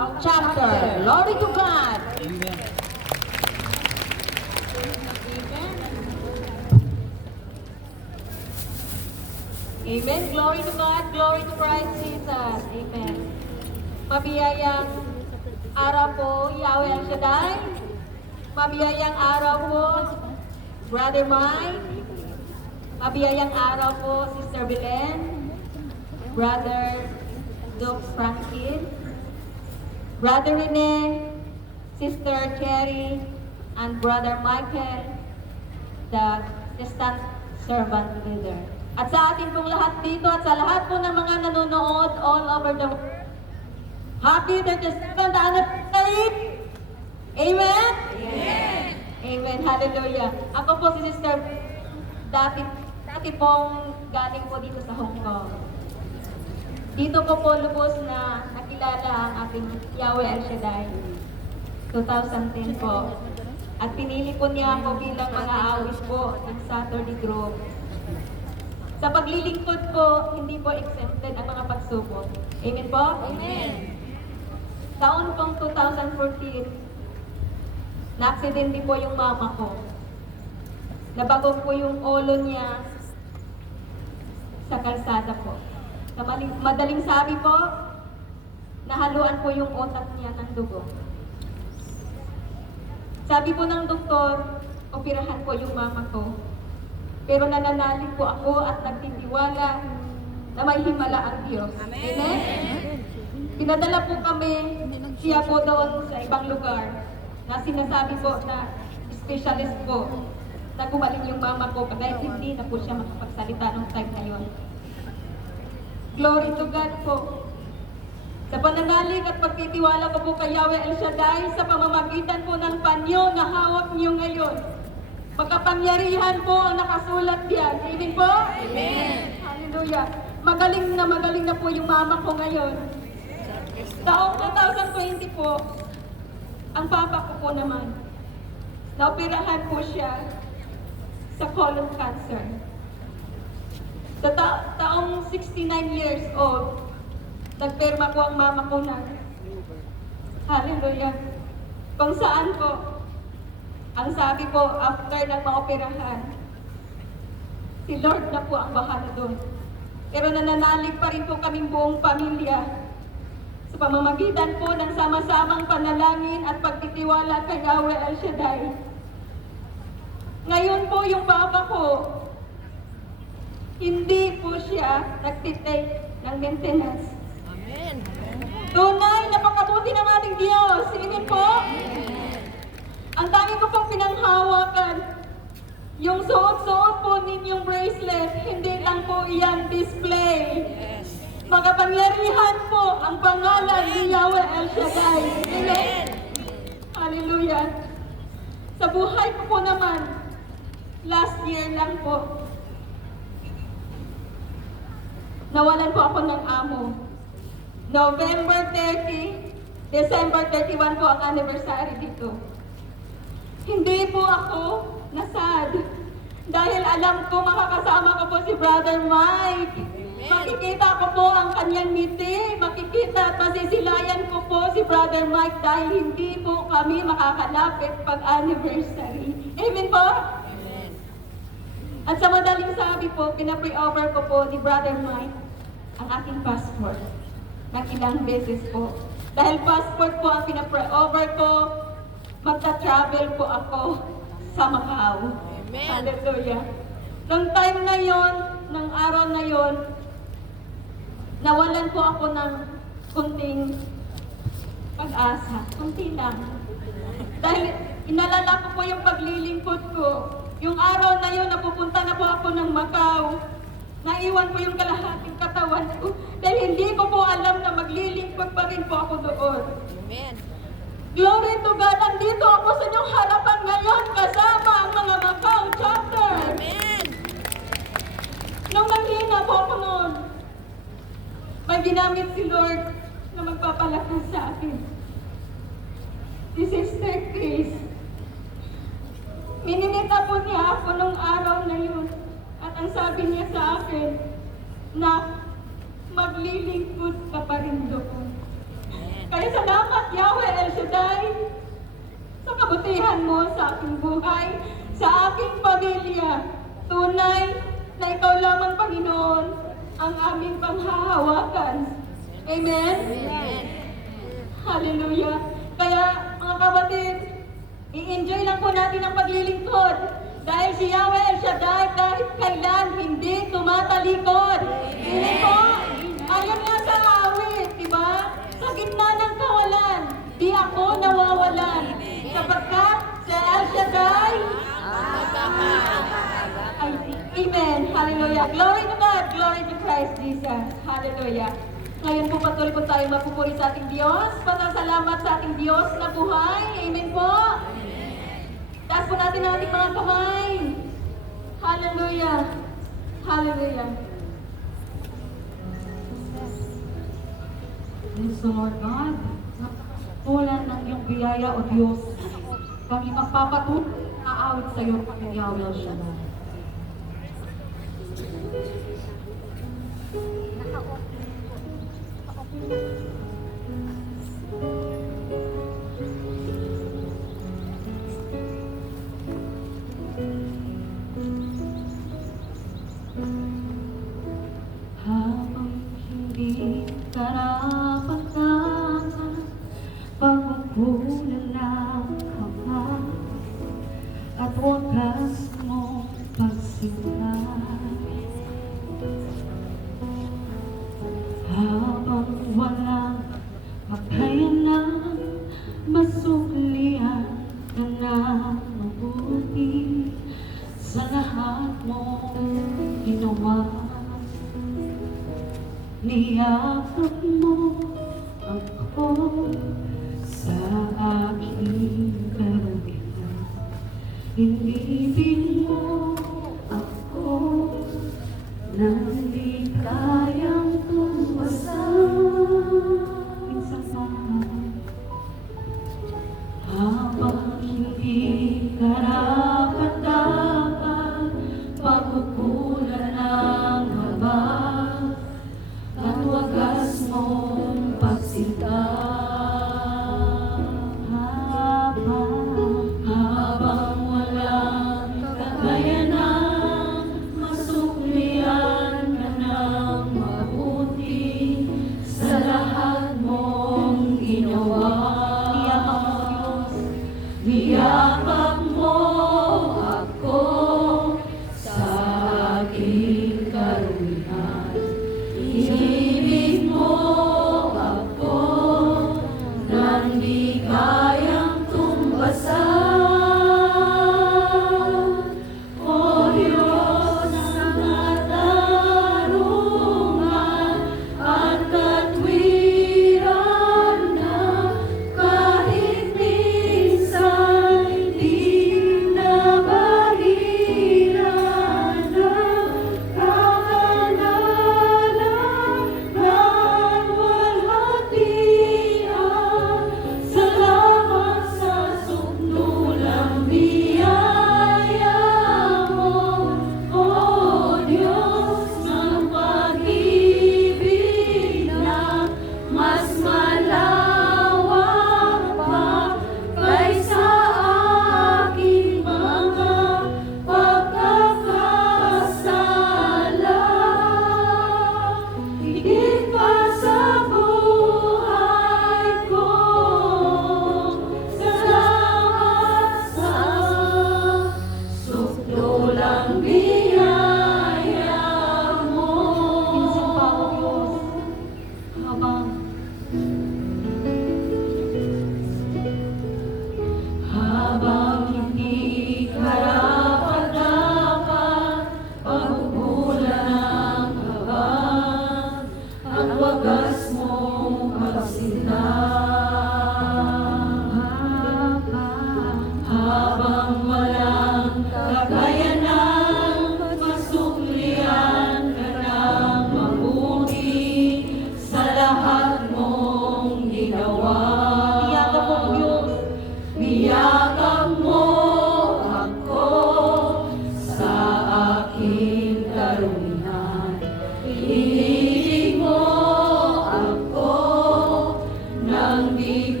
Macau chapter. Glory to God. Amen. Amen. Glory to God. Glory to Christ Jesus. Amen. Mabiyayang araw po, Yahweh El Shaddai. Mabiyayang araw po, Brother Mike. Mabiyayang araw po, Sister Belen. Brother Duke Franklin. Brother Rene. Sister Cherry. And Brother Michael, the assistant servant leader. At sa atin pong lahat dito at sa lahat po ng mga nanonood all over the world. Happy 37th anniversary! Amen? Amen! Amen. Hallelujah. Ako po si Sister, dati pong galing po dito sa Hong Kong. Dito ko po lubos na nakilala ang ating Yahweh El Shaddai. 2010 po. At pinili po niya ako bilang mga awis po ng Saturday group. Sa paglilingkod po, hindi po exempted ang mga pagsubok. Amen po? Amen. Taon pong 2014, na-aksidente po yung mama ko. Nabagok po yung ulo niya sa kalsada po. Sa madaling sabi po, nahaluan po yung utak niya ng dugo. Sabi po ng doktor, operahan po yung mama ko. Pero nananalig po ako at nagtitiwala na may himala ang Diyos. Amen? Amen? Pinadala po kami, siya po doon sa ibang lugar na sinasabi po na specialist po na gumaling yung mama ko dahil hindi na po siya makapagsalita ng time na yun. Glory to God po. Sa pananalig at pagtitiwala ko po kay Yahweh El Shaddai sa pamamagitan po ng panyo na hawak niyo ngayon. Pagkapangyarihan po ang nakasulat diyan. Amen po? Amen. Hallelujah. Magaling na po yung mama ko ngayon. Taong 2020 po, ang papa ko po naman, naoperahan po siya sa colon cancer. Sa taong 69 years old, nagperma po ang mama ko na, hallelujah, kung saan po, ang sabi po, after ng maoperahan, si Lord na po ang bahala doon. Pero nananalig pa rin po kaming buong pamilya sa pamamagitan po ng sama-samang panalangin at pagtitiwala kay Yahweh El Shaddai. Ngayon po yung papa ko, hindi po siya nagtitake ng maintenance. Amen. Tunay, napakabuti ng ating Diyos. Amen po? Ang dami ko pong pinanghawakan. Yung suot-suot po ninyong bracelet, hindi lang po iyan display. Makapangyarihan po ang pangalan ni Yahweh El Shaddai. Amen? Hallelujah. Sa buhay ko po naman, last year lang po, nawalan po ako ng amo. November 30, December 31 po ang anniversary dito. Hindi po ako nasad. Dahil alam ko makakasama ko po si Brother Mike. Makikita ko po ang kanyang ngiti. Makikita at masisilayan ko po si Brother Mike dahil hindi po kami makakalapit pag-anniversary. Amen po? Amen. At sa madaling sabi po, pina-pre-over ko po ni Brother Mike ang aking passport ng ilang beses po. Dahil passport po ang pina-pre-over ko, magta-travel po ako sa Macau. Amen. Hallelujah. Nung time na yon, ng araw na yon, nawalan po ako ng kunting pag-asa. Kunti lang. Dahil inalala ko po yung paglilingkod ko. Yung araw na yon, napupunta na po ako ng Macau. Naiwan po yung kalahating katawan ko. Dahil hindi ko po alam na maglilingkod pa rin po ako doon. Amen. Glory to God! Nandito ako sa inyong harapan ngayon kasama ang mga Macau chapter. Amen. Nung nanghina po ako noon, may ginamit si Lord na magpapalakas sa akin. Si Sister Chris. Minimita po niya ako nung araw na yun. At ang sabi niya sa akin, na maglilingkod ka pa rin doon. Kaya salamat Yahweh El Shaddai, sa kabutihan mo sa aking buhay, sa aking pamilya. Tunay na ikaw lamang, Panginoon, ang aming panghahawakan. Amen? Amen. Hallelujah. Kaya, mga kapatid, i-enjoy lang po natin ang paglilingkod. Dahil si Yahweh El Shaddai kahit kailan hindi tumatalikod. Hindi po. Ayon nga sa awit, di ba? Sa gitna ng kawalan, di ako nawawalan. Sapagkat si El Shaddai, ay, amen. Hallelujah. Glory to God. Glory to Christ Jesus. Hallelujah. Ngayon po patuloy po tayo mapupuri sa ating Diyos. Pasasalamat sa ating Diyos na buhay. Amen po. Taas po natin ang ating mga kamay. Hallelujah. Hallelujah. Praise the Lord God. Tulan ng iyong biyaya o Diyos. Kami magpapatuloy na awit sa iyo, Yahweh El Shaddai. Habang hindi karapat-dapat, pagkukulan ng kapal, at wakas mong pagsinay. Habang walang makayanan, masuklian ka na mabuti sa lahat mong ginawa. Niyakap mo ako sa aking karamihan. Inibig mo ako nang di kayang tumasan. Minsan mahal, habang hindi karapat-dapat, pagkukulan ng habang at wagas mong pagsinta. Habang walang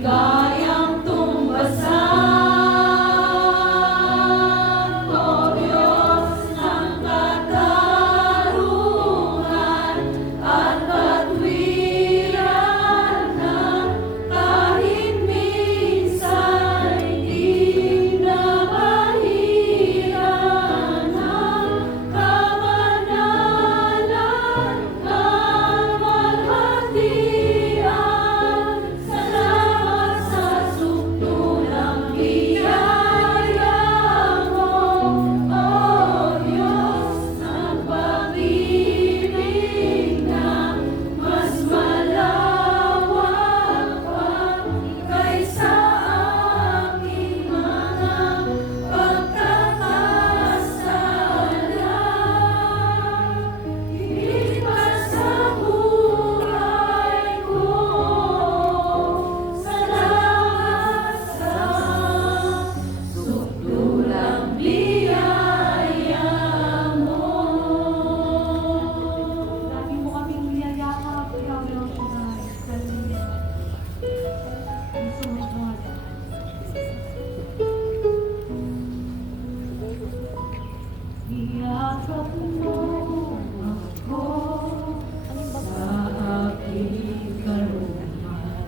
kayang tumbasan, O Diyos ng katarungan at katwiran na kahit minsan di na mahiran ng kabanalan ng maghatian. Salamat sa sukto ng biyaya mo, O Diyos ng pag-ibig na mas malawak pa kaysa aking mga pagkakasala. Higit pa sa buhay ko, salamat sa sukdulang biyaya mo. Lagi mo kaming niyayakap, Yahweh El Shaddai. Hallelujah. Thank you so much, Lord. Iyakap mo ako sa aking kaluman.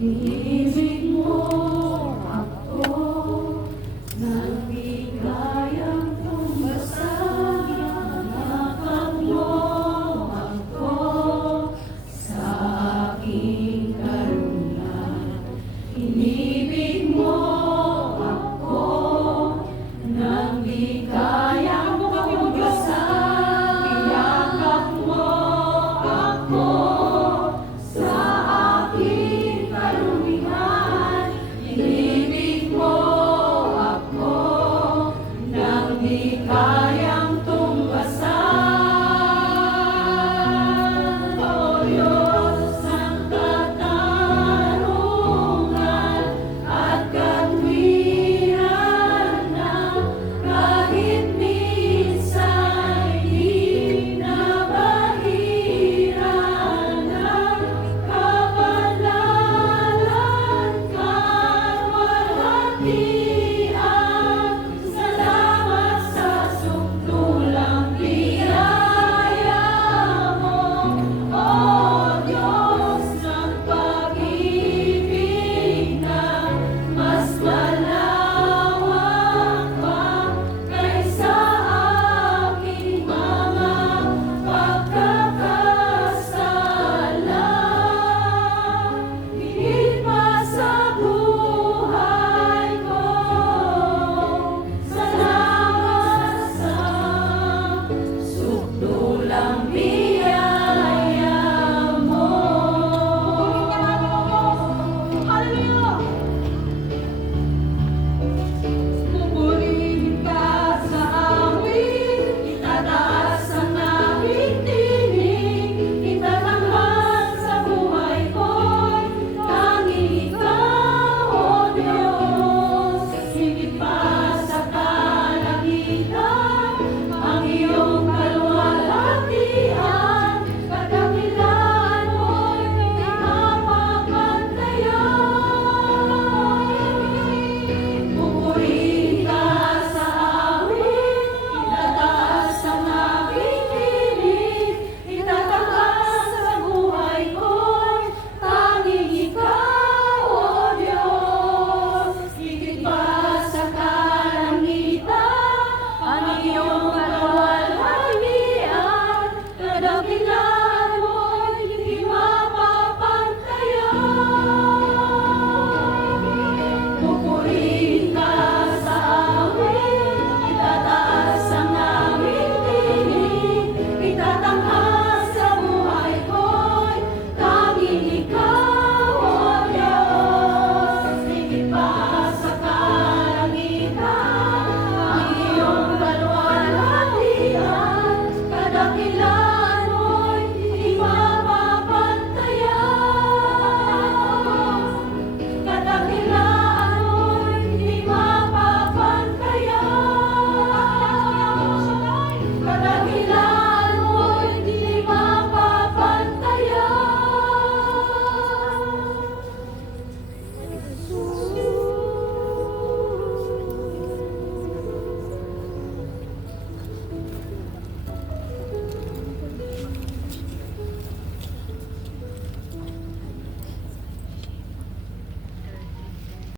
Ibig mo